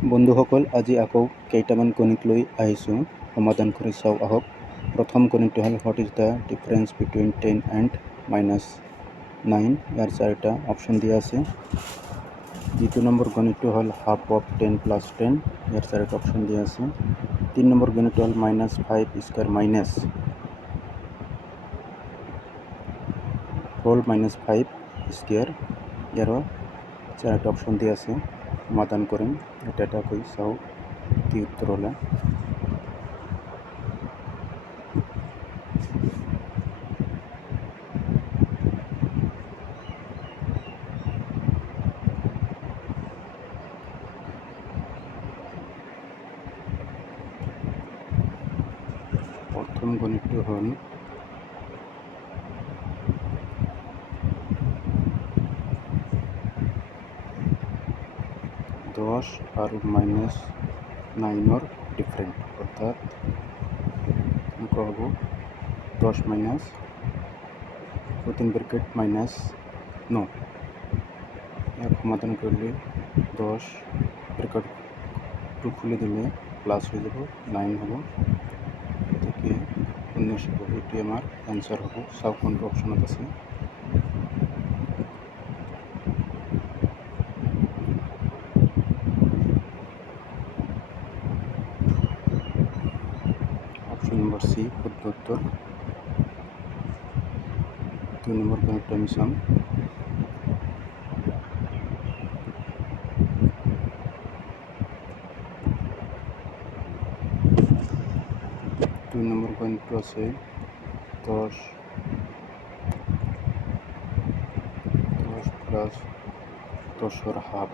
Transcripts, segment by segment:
বন্ধুসকল, আজি আকৌ কেইটামান গণিত লৈ আহিছোঁ, সমাধান কৰি চাওঁ আহক। প্ৰথম গণিতটো হ'ল what is the difference between 10 and -9। ইয়াৰ 4টা অপশ্যন দিয়া আছে। দ্বিতীয় নম্বৰ গণিতটো হ'ল হাফ অফ 10 + 10। ইয়াৰ 4টা অপশ্যন দিয়া আছে। 3 নম্বৰ গণিতটো হ'ল -5 স্কোয়ার মাইনাস হোল -5 স্কোয়ার। ইয়ারও 4টা অপশ্যন দিয়া আছে। সমাধান করেন, এটা এটা করে চাও কি উত্তর হলে। প্রথম গণিতটি হল -10 আর -9 ডিফারেন্ট, অর্থাৎ হব 10 মাইনাস প্রথম ব্র্যাকেট -9। এর সমাধান করলে 10 ব্র্যাকেট খুলে দিলে প্লাস হয়ে যাব, 9 হব, থেকে 19 হব। এটি আমার অ্যান্সার হব। সাব কোনটা অপশনত আছে। অপশন নম্বর সি শুদ্ধ উত্তর। 2 নম্বর গণিতটা আমি চাম। দুই নম্বর গণিতটা আছে 10 প্লাস 10 হাফ,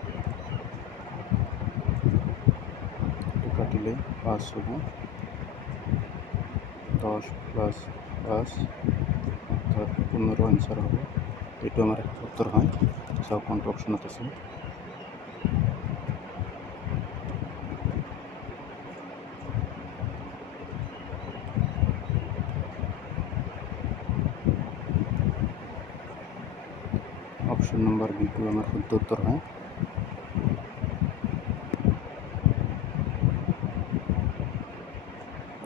কাটিলে 5 হব। 10 প্লাস 5 অর্থাৎ 15 অ্যান্সার হবে। এটা আমার উত্তর হয়। সব কোনটা অপশনত আছে। অপশন নম্বর বি2 আমার শুদ্ধ উত্তর হয়।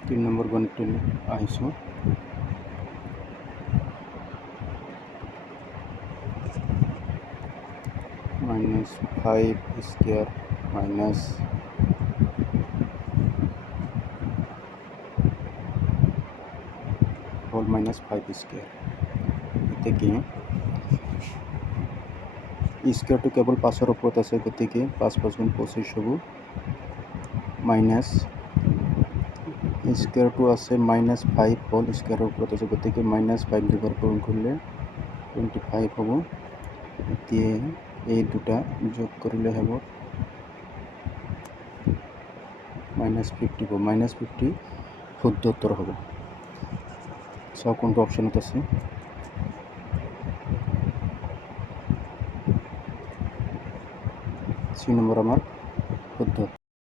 3 নম্বর গণিতটি আহিছোঁ। -5 স্কোয়ার মাইনাস হোল -5 স্কোয়ার। এতে কি স্কোয়ারটো কেৱল 5-ৰ ওপৰত আছে, গতিকে 5 × 5 = 25 হ'ব। মাইনাস স্কোয়ারটো আছে -5 হোল স্কোয়াৰৰ ওপৰত আছে, গতিকে -5 দুবাৰ পূৰণ কৰিলে 25 হ'ব। এতিয়া এই দুটা যোগ কৰিলে হ'ব -50 হ'ব। -50 শুদ্ধ উত্তৰ হ'ব। চাওক কোনটো অপশ্যনত আছে। সি নম্বৰ আমাৰ শুদ্ধ।